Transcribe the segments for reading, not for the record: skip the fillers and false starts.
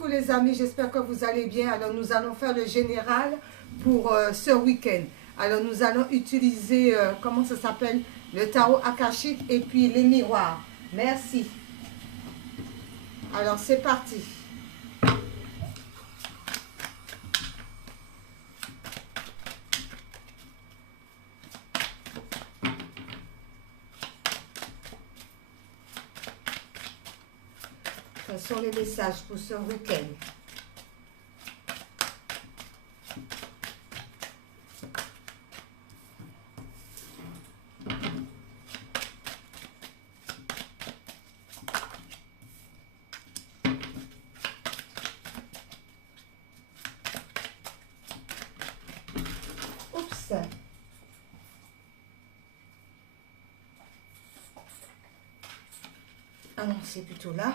coucou les amis, j'espère que vous allez bien. Alors nous allons faire le général pour ce week-end. Alors nous allons utiliser, comment ça s'appelle, le tarot akashique et puis les miroirs. Merci. Alors c'est parti. Ce sont les messages pour ce week-end. Oups. Ah non, c'est plutôt là.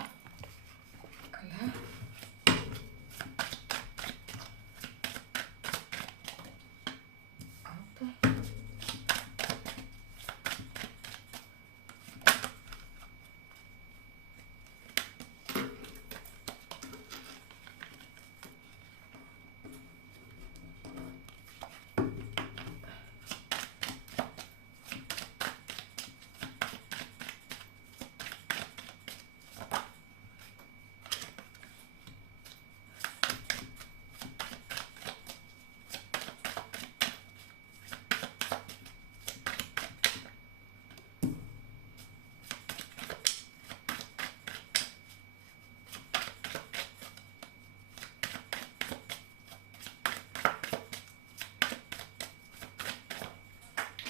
Voilà. Hop.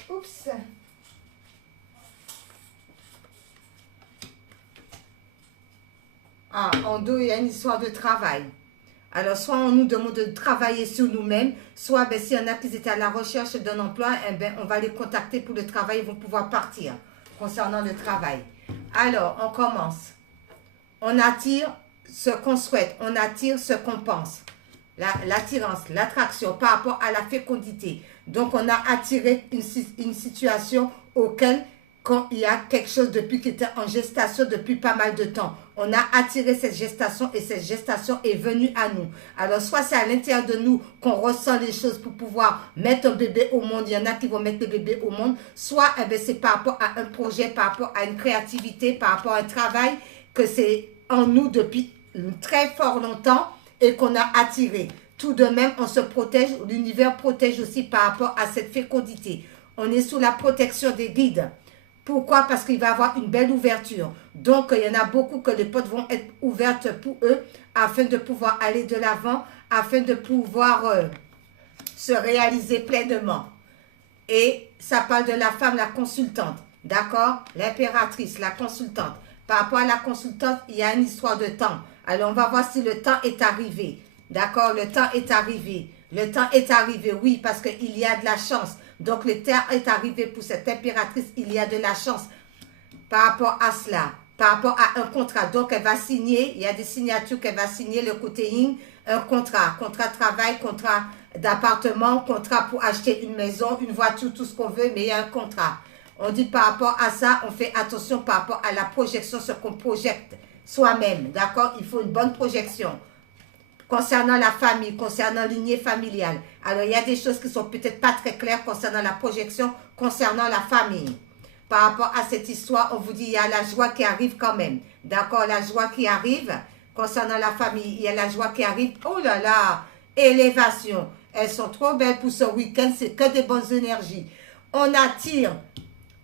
Oups. Ah, en deux, il y a une histoire de travail. Alors, soit on nous demande de travailler sur nous-mêmes, soit ben, s'il y en a qui étaient à la recherche d'un emploi, eh ben, on va les contacter pour le travail, ils vont pouvoir partir concernant le travail. Alors, on commence. On attire ce qu'on souhaite, on attire ce qu'on pense. L'attirance, l'attraction par rapport à la fécondité. Donc, on a attiré une situation auquel, quand il y a quelque chose depuis qui était en gestation depuis pas mal de temps, on a attiré cette gestation et cette gestation est venue à nous. Alors, soit c'est à l'intérieur de nous qu'on ressent les choses pour pouvoir mettre un bébé au monde. Il y en a qui vont mettre le bébé au monde. Soit eh bien, c'est par rapport à un projet, par rapport à une créativité, par rapport à un travail que c'est en nous depuis très fort longtemps et qu'on a attiré. Tout de même, on se protège, l'univers protège aussi par rapport à cette fécondité. On est sous la protection des guides. Pourquoi? Parce qu'il va y avoir une belle ouverture. Donc, il y en a beaucoup que les portes vont être ouvertes pour eux afin de pouvoir aller de l'avant, afin de pouvoir se réaliser pleinement. Et ça parle de la femme, la consultante. D'accord? L'impératrice, la consultante. Par rapport à la consultante, il y a une histoire de temps. Alors, on va voir si le temps est arrivé. D'accord? Le temps est arrivé. Le temps est arrivé, oui, parce qu'il y a de la chance. Donc, le temps est arrivé pour cette impératrice. Il y a de la chance par rapport à cela. Par rapport à un contrat. Donc, elle va signer. Il y a des signatures qu'elle va signer. Le côté yin, un contrat. Contrat de travail, contrat d'appartement, contrat pour acheter une maison, une voiture, tout ce qu'on veut, mais il y a un contrat. On dit par rapport à ça, on fait attention par rapport à la projection, ce qu'on projette soi-même. D'accord? Il faut une bonne projection. Concernant la famille, concernant lignée familiale. Alors, il y a des choses qui sont peut-être pas très claires concernant la projection, concernant la famille. Par rapport à cette histoire, on vous dit, il y a la joie qui arrive quand même. D'accord, la joie qui arrive. Concernant la famille, il y a la joie qui arrive. Oh là là, élévation. Elles sont trop belles pour ce week-end, c'est que des bonnes énergies. On attire,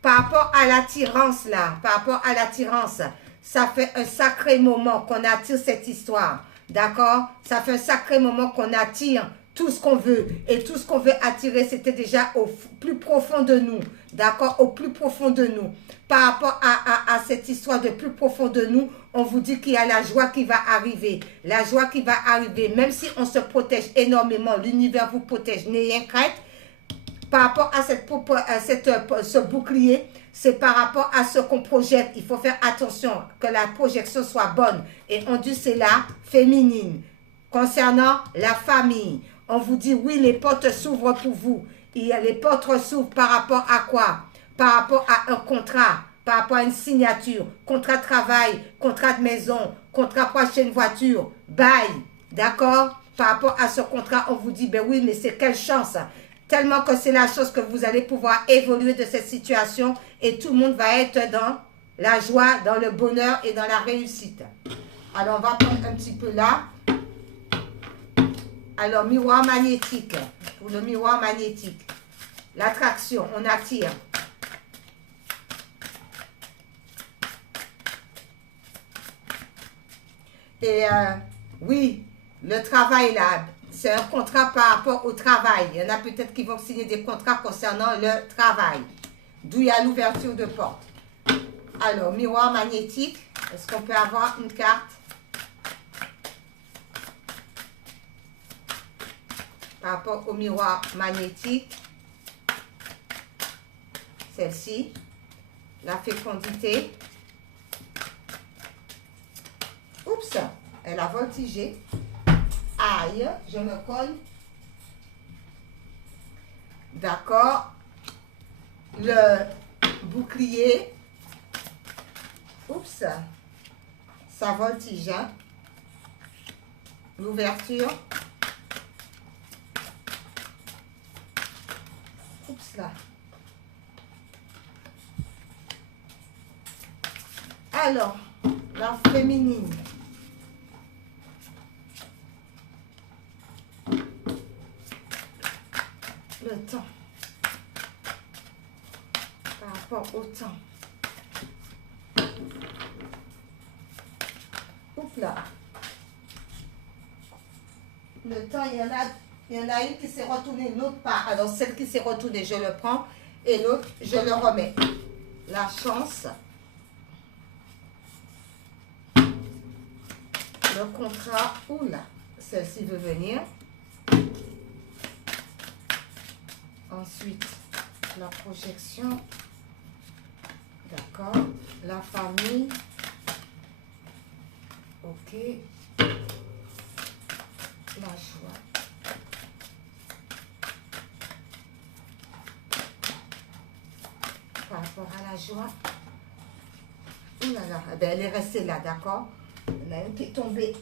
par rapport à l'attirance là, par rapport à l'attirance, ça fait un sacré moment qu'on attire cette histoire. D'accord? Ça fait un sacré moment qu'on attire tout ce qu'on veut. Et tout ce qu'on veut attirer, c'était déjà au plus profond de nous. D'accord? Au plus profond de nous. Par rapport à cette histoire de plus profond de nous, on vous dit qu'il y a la joie qui va arriver. La joie qui va arriver. Même si on se protège énormément, l'univers vous protège. N'ayez crainte. Par rapport à ce bouclier, c'est par rapport à ce qu'on projette. Il faut faire attention que la projection soit bonne. Et on dit c'est la féminine. Concernant la famille, on vous dit oui, les portes s'ouvrent pour vous. Les portes s'ouvrent par rapport à quoi? Par rapport à un contrat, par rapport à une signature, contrat de travail, contrat de maison, contrat pour acheter une voiture, bail, d'accord? Par rapport à ce contrat, on vous dit, ben oui, mais c'est quelle chance. Tellement que c'est la chance que vous allez pouvoir évoluer de cette situation et tout le monde va être dans la joie, dans le bonheur et dans la réussite. Alors, on va prendre un petit peu là. Alors, miroir magnétique. Pour le miroir magnétique. L'attraction, on attire. Et oui, le travail là, c'est un contrat par rapport au travail. Il y en a peut-être qui vont signer des contrats concernant le travail. D'où il y a l'ouverture de porte. Alors, miroir magnétique. Est-ce qu'on peut avoir une carte? Par rapport au miroir magnétique. Celle-ci. La fécondité. Oups, elle a voltigé. Aïe, je me colle. D'accord. Le bouclier. Oups, ça voltige. Hein? L'ouverture. Oups là. Alors, la féminine. Le temps. Par rapport au temps. Oups là. Le temps, il y en a une qui s'est retournée, l'autre pas. Alors, celle qui s'est retournée, je le prends. Et l'autre, je le remets. La chance. Le contrat. Oula. Celle-ci veut venir. Ensuite, la projection. D'accord. La famille. Ok. La joie. Par rapport à la joie. Ouh là là. Eh bien, elle est restée là, d'accord. Il y en a une qui est tombée.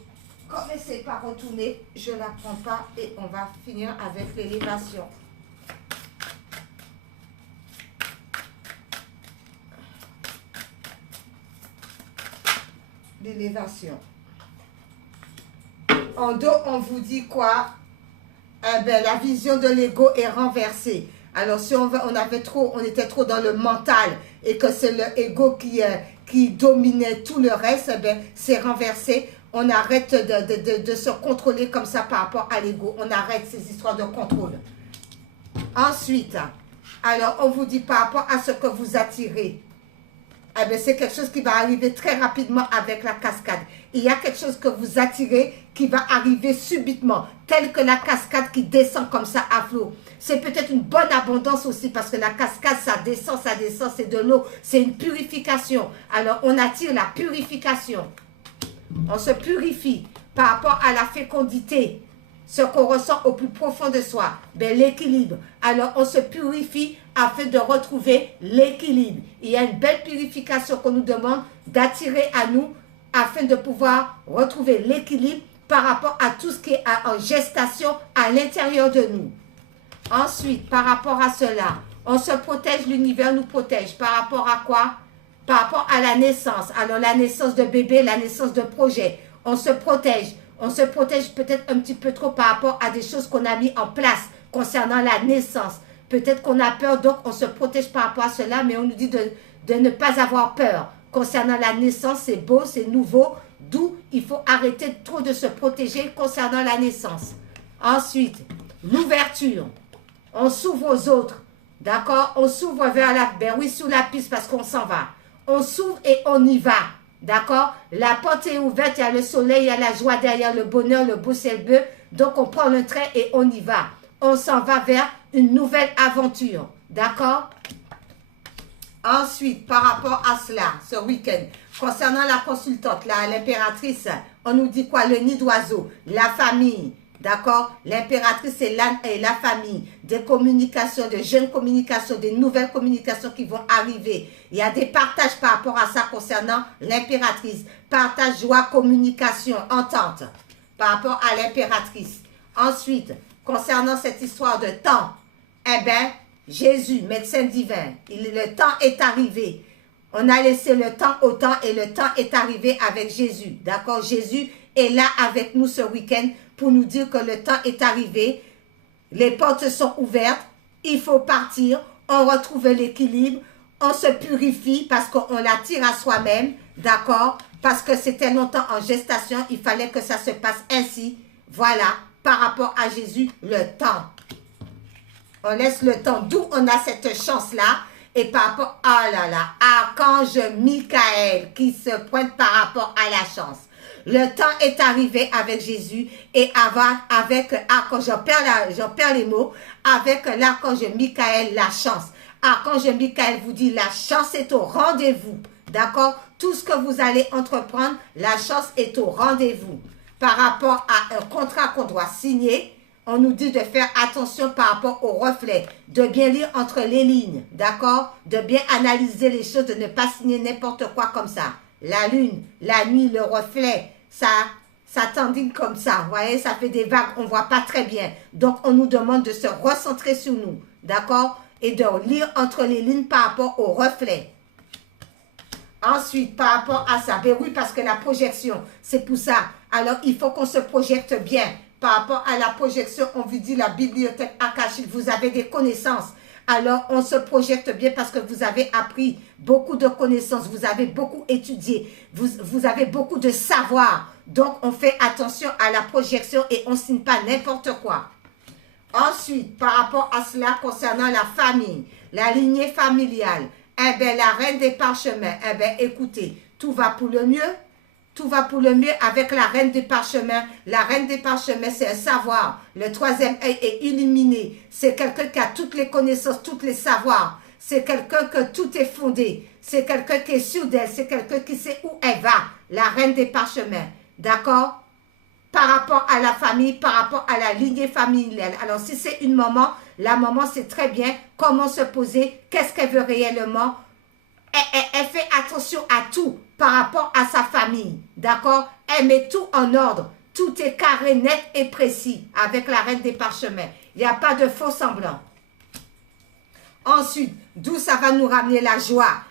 Comme elle ne s'est pas retournée, je ne la prends pas et on va finir avec l'élévation. L'élévation. En dos, on vous dit quoi? Eh ben, la vision de l'ego est renversée. Alors, si on était trop dans le mental et que c'est le ego qui dominait tout le reste, eh ben, c'est renversé. On arrête de se contrôler comme ça par rapport à l'ego. On arrête ces histoires de contrôle. Ensuite, alors, on vous dit par rapport à ce que vous attirez. Eh bien, c'est quelque chose qui va arriver très rapidement avec la cascade. Il y a quelque chose que vous attirez qui va arriver subitement, tel que la cascade qui descend comme ça à flot. C'est peut-être une bonne abondance aussi parce que la cascade, ça descend, c'est de l'eau. C'est une purification. Alors, on attire la purification. On se purifie par rapport à la fécondité. Ce qu'on ressent au plus profond de soi, ben, l'équilibre. Alors, on se purifie afin de retrouver l'équilibre. Il y a une belle purification qu'on nous demande d'attirer à nous afin de pouvoir retrouver l'équilibre par rapport à tout ce qui est en gestation à l'intérieur de nous. Ensuite, par rapport à cela, on se protège, l'univers nous protège. Par rapport à quoi? Par rapport à la naissance. Alors, la naissance de bébé, la naissance de projet. On se protège. On se protège peut-être un petit peu trop par rapport à des choses qu'on a mis en place concernant la naissance. Peut-être qu'on a peur, donc on se protège par rapport à cela, mais on nous dit de ne pas avoir peur. Concernant la naissance, c'est beau, c'est nouveau, d'où il faut arrêter trop de se protéger concernant la naissance. Ensuite, l'ouverture. On s'ouvre aux autres, d'accord? On s'ouvre vers la... Ben oui, sous la piste parce qu'on s'en va. On s'ouvre et on y va. D'accord? La porte est ouverte, il y a le soleil, il y a la joie derrière, le bonheur, le beau ciel bleu. Donc, on prend le train et on y va. On s'en va vers une nouvelle aventure. D'accord? Ensuite, par rapport à cela, ce week-end, concernant la consultante, l'impératrice, on nous dit quoi? Le nid d'oiseau, la famille, D'accord? L'impératrice et la famille, des communications, de jeunes communications, des nouvelles communications qui vont arriver. Il y a des partages par rapport à ça concernant l'impératrice. Partage, joie, communication, entente par rapport à l'impératrice. Ensuite, concernant cette histoire de temps, eh bien, Jésus, médecin divin, le temps est arrivé. On a laissé le temps au temps et le temps est arrivé avec Jésus. D'accord? Jésus est là avec nous ce week-end pour nous dire que le temps est arrivé. Les portes sont ouvertes. Il faut partir. On retrouve l'équilibre. On se purifie parce qu'on l'attire à soi-même. D'accord? Parce que c'était longtemps en gestation. Il fallait que ça se passe ainsi. Voilà. Par rapport à Jésus, le temps. On laisse le temps. D'où on a cette chance-là. Et par rapport, oh là là, archange Michael qui se pointe par rapport à la chance. Le temps est arrivé avec Jésus et avec archange, j'en perds les mots, avec l'archange Michael, la chance. Archange Michael vous dit, la chance est au rendez-vous. D'accord? Tout ce que vous allez entreprendre, la chance est au rendez-vous. Par rapport à un contrat qu'on doit signer, on nous dit de faire attention par rapport au reflet, de bien lire entre les lignes, d'accord? De bien analyser les choses, de ne pas signer n'importe quoi comme ça. La lune, la nuit, le reflet, ça tendine comme ça, vous voyez, ça fait des vagues, on ne voit pas très bien. Donc, on nous demande de se recentrer sur nous, d'accord? Et de lire entre les lignes par rapport au reflet. Ensuite, par rapport à ça, ben oui, parce que la projection, c'est pour ça. Alors, il faut qu'on se projette bien. Par rapport à la projection, on vous dit la bibliothèque akashique, vous avez des connaissances. Alors, on se projette bien parce que vous avez appris beaucoup de connaissances, vous avez beaucoup étudié, vous avez beaucoup de savoir. Donc, on fait attention à la projection et on ne signe pas n'importe quoi. Ensuite, par rapport à cela, concernant la famille, la lignée familiale, eh bien, la reine des parchemins, eh bien, écoutez, tout va pour le mieux. Tout va pour le mieux avec la reine des parchemins. La reine des parchemins, c'est un savoir. Le troisième œil est illuminé. C'est quelqu'un qui a toutes les connaissances, tous les savoirs. C'est quelqu'un que tout est fondé. C'est quelqu'un qui est sûr d'elle. C'est quelqu'un qui sait où elle va. La reine des parchemins. D'accord? Par rapport à la famille, par rapport à la lignée familiale. Alors, si c'est une maman, la maman sait très bien comment se poser, qu'est-ce qu'elle veut réellement. Elle fait attention à tout par rapport à sa famille, d'accord? Elle met tout en ordre, tout est carré, net et précis avec la reine des parchemins. Il n'y a pas de faux semblants. Ensuite, d'où ça va nous ramener la joie,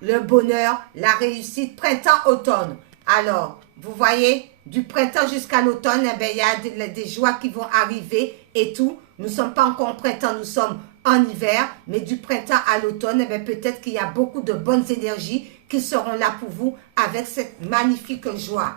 le bonheur, la réussite, printemps, automne. Alors, vous voyez, du printemps jusqu'à l'automne, eh bien, il y a des joies qui vont arriver et tout. Nous ne sommes pas encore en printemps, nous sommes en hiver, mais du printemps à l'automne, eh peut-être qu'il y a beaucoup de bonnes énergies qui seront là pour vous avec cette magnifique joie.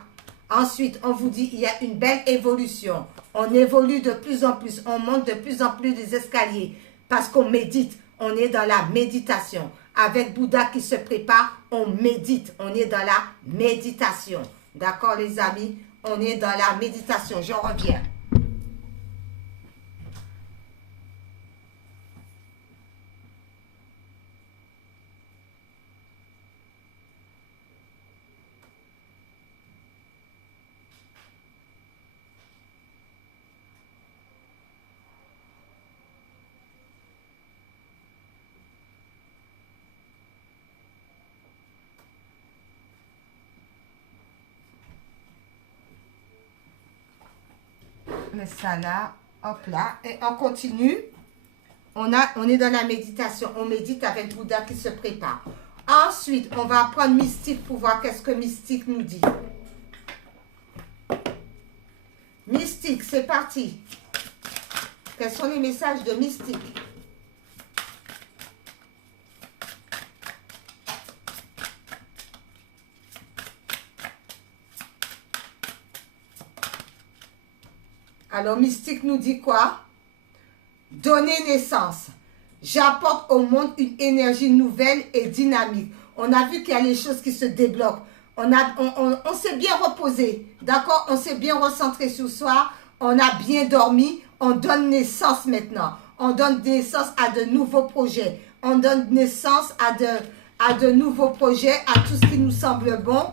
Ensuite, on vous dit il y a une belle évolution. On évolue de plus en plus, on monte de plus en plus des escaliers parce qu'on médite. On est dans la méditation. Avec Bouddha qui se prépare, on médite. On est dans la méditation. D'accord les amis? On est dans la méditation. Je reviens. Mais ça là, hop là, et on continue. On est dans la méditation, on médite avec Bouddha qui se prépare. Ensuite, on va prendre Mystique pour voir qu'est-ce que Mystique nous dit. Mystique, c'est parti. Quels sont les messages de Mystique? Alors, Mystique nous dit quoi? Donner naissance. J'apporte au monde une énergie nouvelle et dynamique. On a vu qu'il y a les choses qui se débloquent. On s'est bien reposé. D'accord? On s'est bien recentré sur soi. On a bien dormi. On donne naissance maintenant. On donne naissance à de nouveaux projets. On donne naissance à de nouveaux projets, à tout ce qui nous semble bon.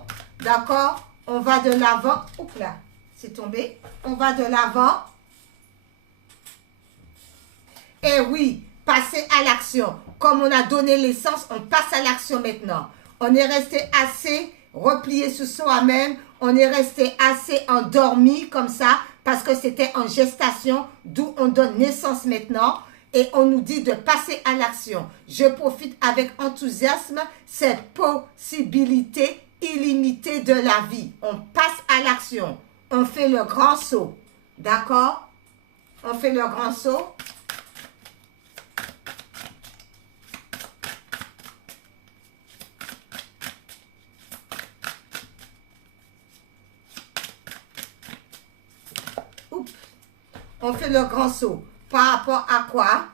D'accord? On va de l'avant. Oups là. c'est tombé. On va de l'avant. Et oui, passer à l'action. Comme on a donné l'essence, on passe à l'action maintenant. On est resté assez replié sur soi-même. On est resté assez endormi comme ça parce que c'était en gestation, d'où on donne naissance maintenant. Et on nous dit de passer à l'action. Je profite avec enthousiasme cette possibilité illimitée de la vie. On passe à l'action. On fait le grand saut. D'accord? On fait le grand saut. Oups. On fait le grand saut. Par rapport à quoi?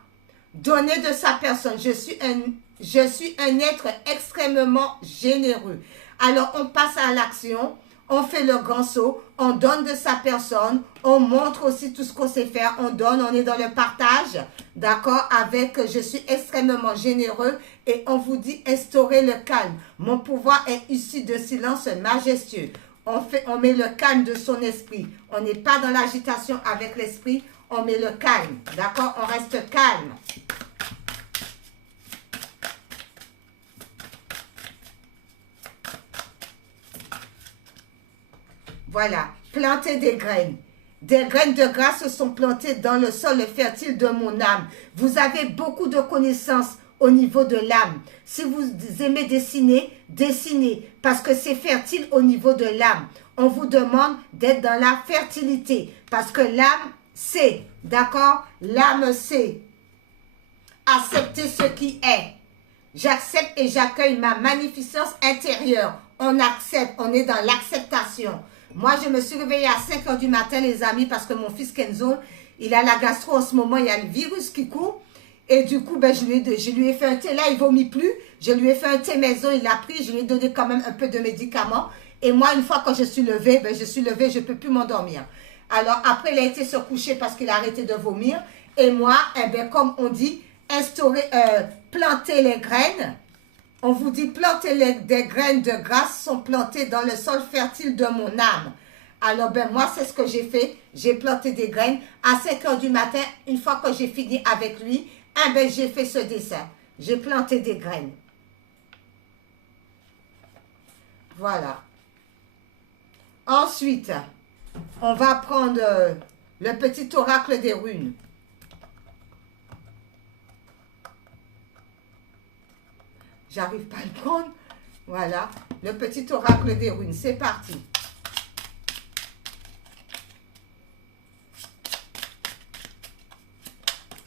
Donner de sa personne. Je suis un être extrêmement généreux. Alors, on passe à l'action. On fait le grand saut, on donne de sa personne, on montre aussi tout ce qu'on sait faire, on donne, on est dans le partage, d'accord, avec je suis extrêmement généreux et on vous dit instaurer le calme. Mon pouvoir est issu de silence majestueux. On met le calme de son esprit. On n'est pas dans l'agitation avec l'esprit, on met le calme, d'accord, on reste calme. Voilà, planter des graines. Des graines de grâce sont plantées dans le sol fertile de mon âme. Vous avez beaucoup de connaissances au niveau de l'âme. Si vous aimez dessiner, dessinez parce que c'est fertile au niveau de l'âme. On vous demande d'être dans la fertilité parce que l'âme sait, d'accord? L'âme sait accepter ce qui est. J'accepte et j'accueille ma magnificence intérieure. On accepte, on est dans l'acceptation. Moi, je me suis réveillée à 5 h du matin, les amis, parce que mon fils Kenzo, il a la gastro en ce moment, il y a le virus qui court. Et du coup, ben, je lui ai fait un thé. Là, il ne vomit plus. Je lui ai fait un thé maison, il l'a pris. Je lui ai donné quand même un peu de médicaments. Et moi, une fois que je suis levée, ben, je ne peux plus m'endormir. Alors, après, il a été se coucher parce qu'il a arrêté de vomir. Et moi, eh ben, comme on dit, planter les graines. On vous dit planter des graines de grâce sont plantées dans le sol fertile de mon âme. Alors, ben moi, c'est ce que j'ai fait. J'ai planté des graines. À 5 h du matin, une fois que j'ai fini avec lui, eh ben, j'ai fait ce dessin. J'ai planté des graines. Voilà. Ensuite, on va prendre le petit oracle des runes. J'arrive pas à le prendre. Voilà. Le petit oracle des runes. C'est parti.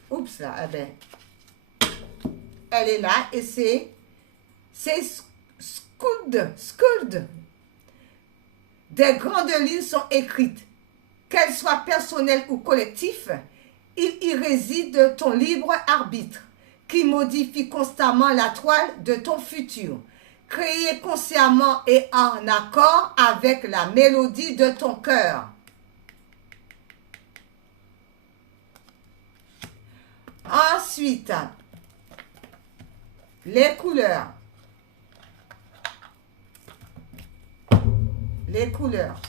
Oups, là. Eh ben, elle est là. Et c'est Skuld. Des grandes lignes sont écrites. Qu'elles soient personnelles ou collectives, il y réside ton libre arbitre, qui modifie constamment la toile de ton futur, créé consciemment et en accord avec la mélodie de ton cœur. Ensuite, les couleurs. Les couleurs.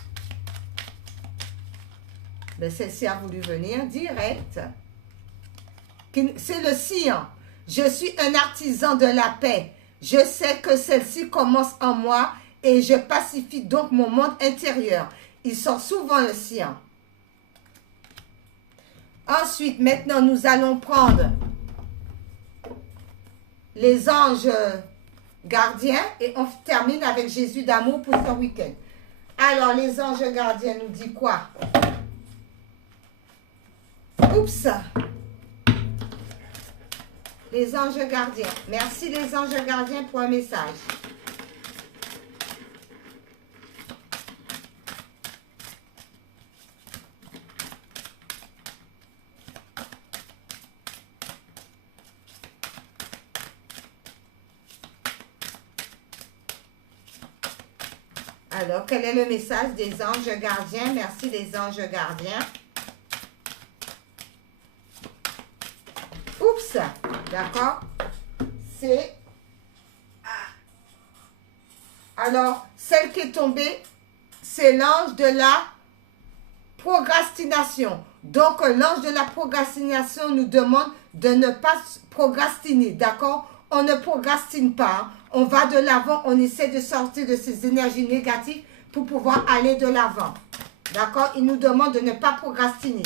Mais celle-ci a voulu venir direct. C'est le cyan. Je suis un artisan de la paix. Je sais que celle-ci commence en moi et je pacifie donc mon monde intérieur. Il sort souvent le cyan. Ensuite, maintenant, nous allons prendre les anges gardiens et on termine avec Jésus d'amour pour ce week-end. Alors, les anges gardiens nous disent quoi? Oups! Les anges gardiens. Merci les anges gardiens pour un message. Alors, quel est le message des anges gardiens? Merci les anges gardiens. Oups! D'accord? C'est... Alors, celle qui est tombée, c'est l'ange de la Procrastination. Donc, l'ange de la procrastination nous demande de ne pas procrastiner, d'accord? On ne procrastine pas. On va de l'avant, on essaie de sortir de ces énergies négatives pour pouvoir aller de l'avant. D'accord? Il nous demande de ne pas procrastiner,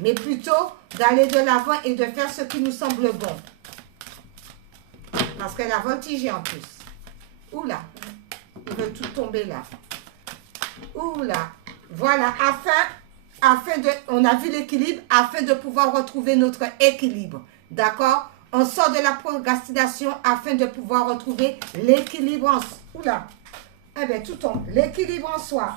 mais plutôt d'aller de l'avant et de faire ce qui nous semble bon. Parce qu'elle a voltigé en plus. Oula, il veut tout tomber là. Oula, voilà, afin de, on a vu l'équilibre, afin de pouvoir retrouver notre équilibre. D'accord? On sort de la procrastination afin de pouvoir retrouver l'équilibre en soi. Oula, eh bien tout tombe, l'équilibre en soi.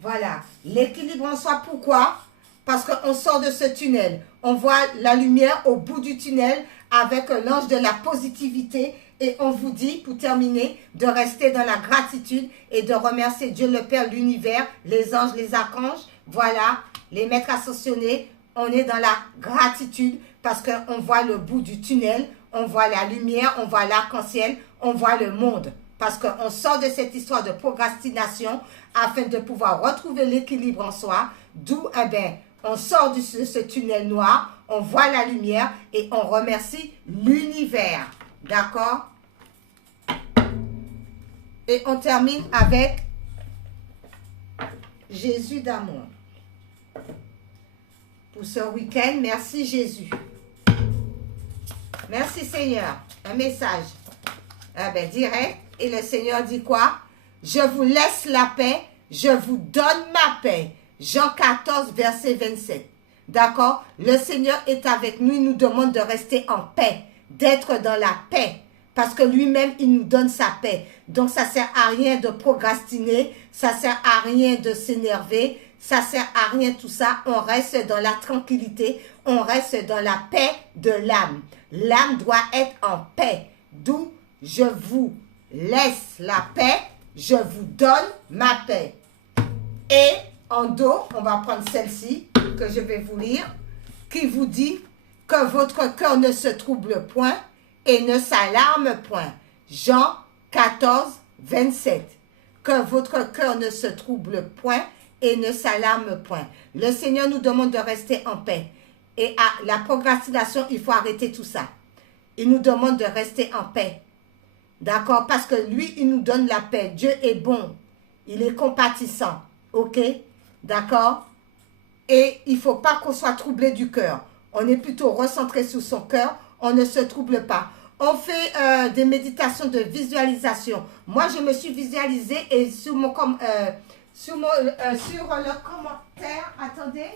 Voilà, l'équilibre en soi, pourquoi? Parce qu'on sort de ce tunnel. On voit la lumière au bout du tunnel avec l'ange de la positivité. Et on vous dit, pour terminer, de rester dans la gratitude et de remercier Dieu le Père, l'univers, les anges, les archanges. Voilà, les maîtres ascensionnés. On est dans la gratitude parce qu'on voit le bout du tunnel. On voit la lumière, on voit l'arc-en-ciel, on voit le monde. Parce qu'on sort de cette histoire de procrastination afin de pouvoir retrouver l'équilibre en soi. D'où, eh bien, on sort de ce tunnel noir, on voit la lumière et on remercie l'univers. D'accord? Et on termine avec Jésus d'amour. Pour ce week-end, merci Jésus. Merci Seigneur. Un message. Eh bien, direct. Et le Seigneur dit quoi? Je vous laisse la paix, je vous donne ma paix. Jean 14, verset 27. D'accord? Le Seigneur est avec nous, il nous demande de rester en paix, d'être dans la paix. Parce que lui-même, il nous donne sa paix. Donc, ça ne sert à rien de procrastiner, ça ne sert à rien de s'énerver, ça ne sert à rien tout ça. On reste dans la tranquillité, on reste dans la paix de l'âme. L'âme doit être en paix. D'où je vous laisse la paix, je vous donne ma paix. Et en dos, on va prendre celle-ci que je vais vous lire, qui vous dit que votre cœur ne se trouble point et ne s'alarme point. Jean 14, 27. Que votre cœur ne se trouble point et ne s'alarme point. Le Seigneur nous demande de rester en paix. Et à la procrastination, il faut arrêter tout ça. Il nous demande de rester en paix. D'accord? Parce que lui, il nous donne la paix. Dieu est bon. Il est compatissant. Ok? D'accord? Et il ne faut pas qu'on soit troublé du cœur. On est plutôt recentré sur son cœur. On ne se trouble pas. On fait des méditations de visualisation. Moi, je me suis visualisée et sur le commentaire, attendez.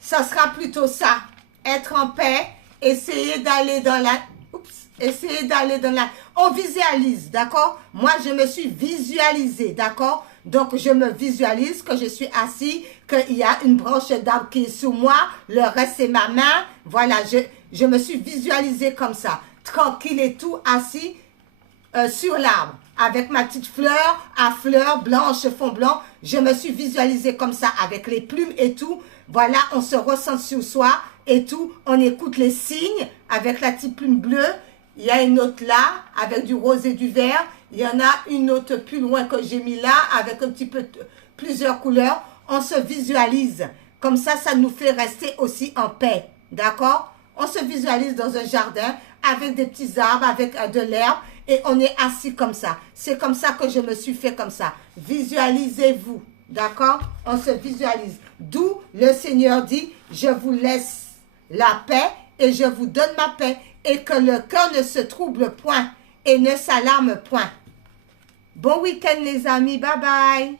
Ça sera plutôt ça. Être en paix, essayer d'aller dans la... Essayez d'aller dans la... On visualise, d'accord? Moi, je me suis visualisée, d'accord? Donc, je me visualise que je suis assis, qu'il y a une branche d'arbre qui est sous moi, le reste, c'est ma main. Voilà, je me suis visualisée comme ça, tranquille et tout, assis sur l'arbre, avec ma petite fleur, à fleurs blanches, fond blanc. Je me suis visualisée comme ça, avec les plumes et tout. Voilà, on se ressent sur soi et tout. On écoute les signes avec la petite plume bleue. Il y a une autre là, avec du rose et du vert. Il y en a une autre plus loin que j'ai mis là, avec un petit peu plusieurs couleurs. On se visualise. Comme ça, ça nous fait rester aussi en paix. D'accord? On se visualise dans un jardin, avec des petits arbres, avec de l'herbe. Et on est assis comme ça. C'est comme ça que je me suis fait comme ça. Visualisez-vous. D'accord? On se visualise. D'où le Seigneur dit, je vous laisse la paix et je vous donne ma paix. Et que le cœur ne se trouble point et ne s'alarme point. Bon week-end les amis, bye bye.